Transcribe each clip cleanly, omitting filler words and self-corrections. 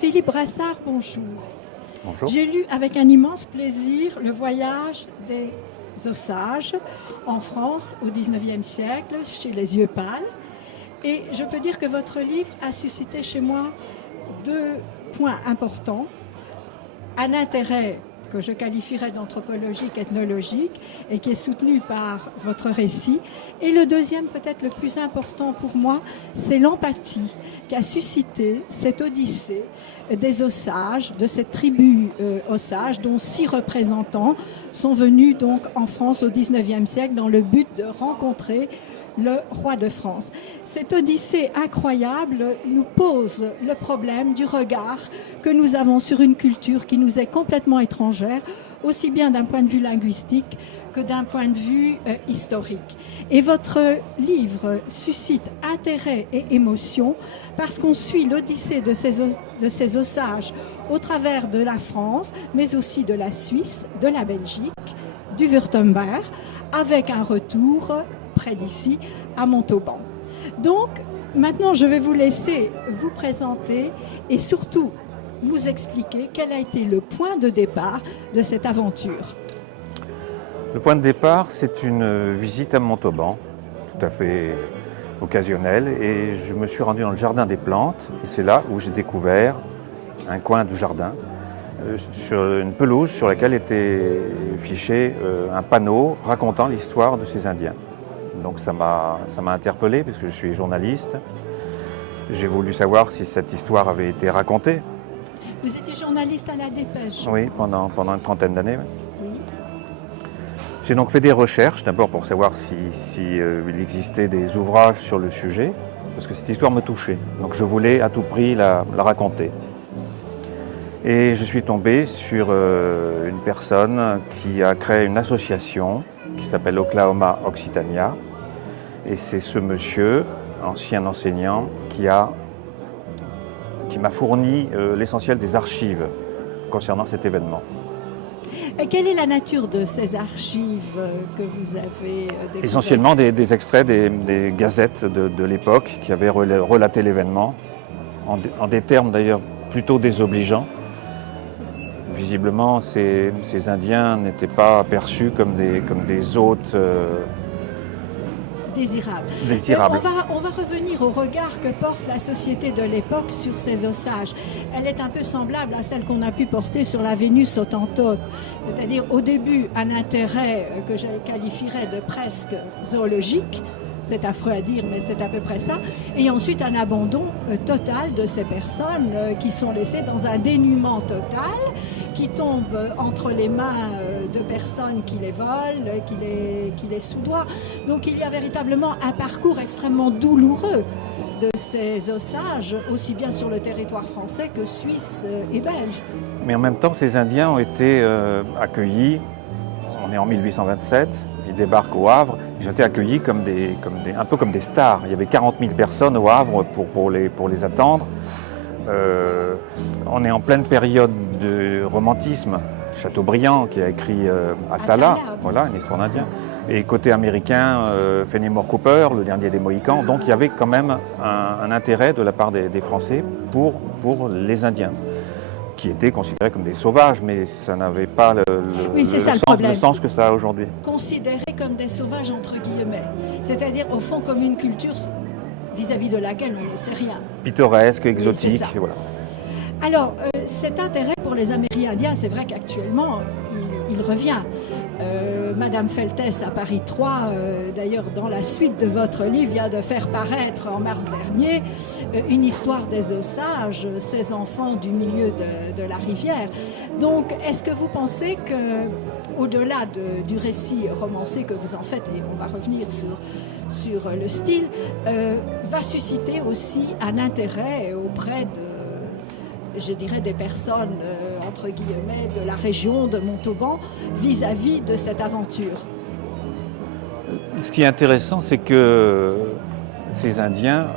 Philippe Brassard, bonjour. Bonjour. J'ai lu avec un immense plaisir Le voyage des Osages en France au XIXe siècle, chez les Yeux Pâles. Et je peux dire que votre livre a suscité chez moi deux points importants. Un intérêt que je qualifierais d'anthropologique, ethnologique, et qui est soutenu par votre récit. Et le deuxième, peut-être le plus important pour moi, c'est l'empathie qu'a suscité cette odyssée des Osages, de cette tribu Osage, dont 6 représentants sont venus donc en France au XIXe siècle dans le but de rencontrer le roi de France. Cette odyssée incroyable nous pose le problème du regard que nous avons sur une culture qui nous est complètement étrangère, aussi bien d'un point de vue linguistique que d'un point de vue historique. Et votre livre suscite intérêt et émotion parce qu'on suit l'odyssée de ces Osages au travers de la France, mais aussi de la Suisse, de la Belgique, du Württemberg, avec un retour près d'ici, à Montauban. Donc, maintenant, je vais vous laisser vous présenter et surtout nous expliquer quel a été le point de départ de cette aventure. Le point de départ, c'est une visite à Montauban, tout à fait occasionnelle, et je me suis rendu dans le jardin des plantes, et c'est là où j'ai découvert un coin du jardin, sur une pelouse sur laquelle était fiché un panneau racontant l'histoire de ces Indiens. Donc ça m'a interpellé parce que je suis journaliste. J'ai voulu savoir si cette histoire avait été racontée. Vous étiez journaliste à La Dépêche? Oui, pendant une trentaine d'années. Oui. J'ai donc fait des recherches, d'abord pour savoir il existait des ouvrages sur le sujet, parce que cette histoire me touchait. Donc je voulais à tout prix la raconter. Et je suis tombé sur une personne qui a créé une association qui s'appelle Oklahoma Occitania. Et c'est ce monsieur, ancien enseignant, qui m'a fourni l'essentiel des archives concernant cet événement. Et quelle est la nature de ces archives que vous avez découvertes? Essentiellement des extraits des gazettes de l'époque qui avaient relaté l'événement, en des termes d'ailleurs plutôt désobligeants. Visiblement, ces Indiens n'étaient pas perçus comme des hôtes désirables. On va revenir au regard que porte la société de l'époque sur ces Osages. Elle est un peu semblable à celle qu'on a pu porter sur la Vénus autantote. C'est-à-dire au début un intérêt que je qualifierais de presque zoologique. C'est affreux à dire, mais c'est à peu près ça. Et ensuite, un abandon total de ces personnes qui sont laissées dans un dénuement total, qui tombent entre les mains de personnes qui les volent, qui les soudoient. Donc, il y a véritablement un parcours extrêmement douloureux de ces Osages, aussi bien sur le territoire français que suisse et belge. Mais en même temps, ces Indiens ont été accueillis, on est en 1827, ils débarquent au Havre, ils ont été accueillis un peu comme des stars. Il y avait 40 000 personnes au Havre pour les attendre. On est en pleine période de romantisme. Chateaubriand qui a écrit Atala, voilà, une histoire d'Indien. Et côté américain, Fenimore Cooper, le dernier des Mohicans. Donc il y avait quand même un intérêt de la part des Français pour les Indiens, qui étaient considérés comme des sauvages, mais ça n'avait pas le sens que ça a aujourd'hui. Considérés comme des sauvages entre guillemets, c'est-à-dire au fond comme une culture vis-à-vis de laquelle on ne sait rien. Pittoresque, exotique, oui, voilà. Alors, cet intérêt pour les Amérindiens, c'est vrai qu'actuellement, il revient. Madame Feltès à Paris 3, d'ailleurs dans la suite de votre livre, vient de faire paraître en mars dernier une histoire des Osages, ces enfants du milieu de la rivière. Donc, est-ce que vous pensez que, au-delà du récit romancé que vous en faites, et on va revenir sur le style, va susciter aussi un intérêt auprès je dirais des personnes, entre guillemets, de la région de Montauban vis-à-vis de cette aventure? Ce qui est intéressant, c'est que ces Indiens,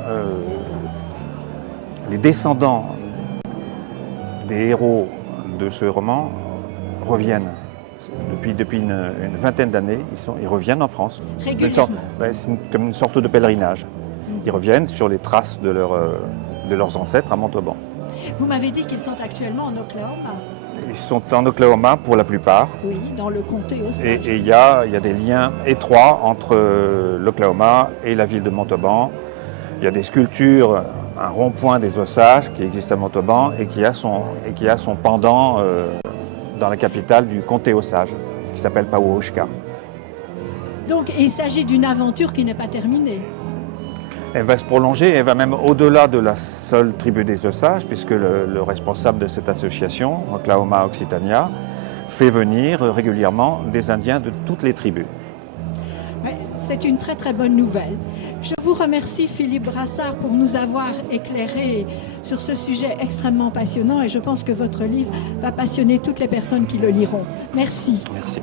les descendants des héros de ce roman reviennent. Depuis une vingtaine d'années, ils reviennent en France. Régulièrement. C'est comme une sorte de pèlerinage. Ils reviennent sur les traces de leurs ancêtres à Montauban. Vous m'avez dit qu'ils sont actuellement en Oklahoma. Ils sont en Oklahoma pour la plupart. Oui, dans le comté Osage. Et il y a des liens étroits entre l'Oklahoma et la ville de Montauban. Il y a des sculptures, un rond-point des Osages qui existe à Montauban et qui a son pendant dans la capitale du comté Osage, qui s'appelle Pawhuska. Donc il s'agit d'une aventure qui n'est pas terminée. Elle va se prolonger, elle va même au-delà de la seule tribu des Osages, puisque le responsable de cette association, Oklahoma Occitania, fait venir régulièrement des Indiens de toutes les tribus. Ouais, c'est une très très bonne nouvelle. Je vous remercie Philippe Brassard pour nous avoir éclairé sur ce sujet extrêmement passionnant et je pense que votre livre va passionner toutes les personnes qui le liront. Merci. Merci.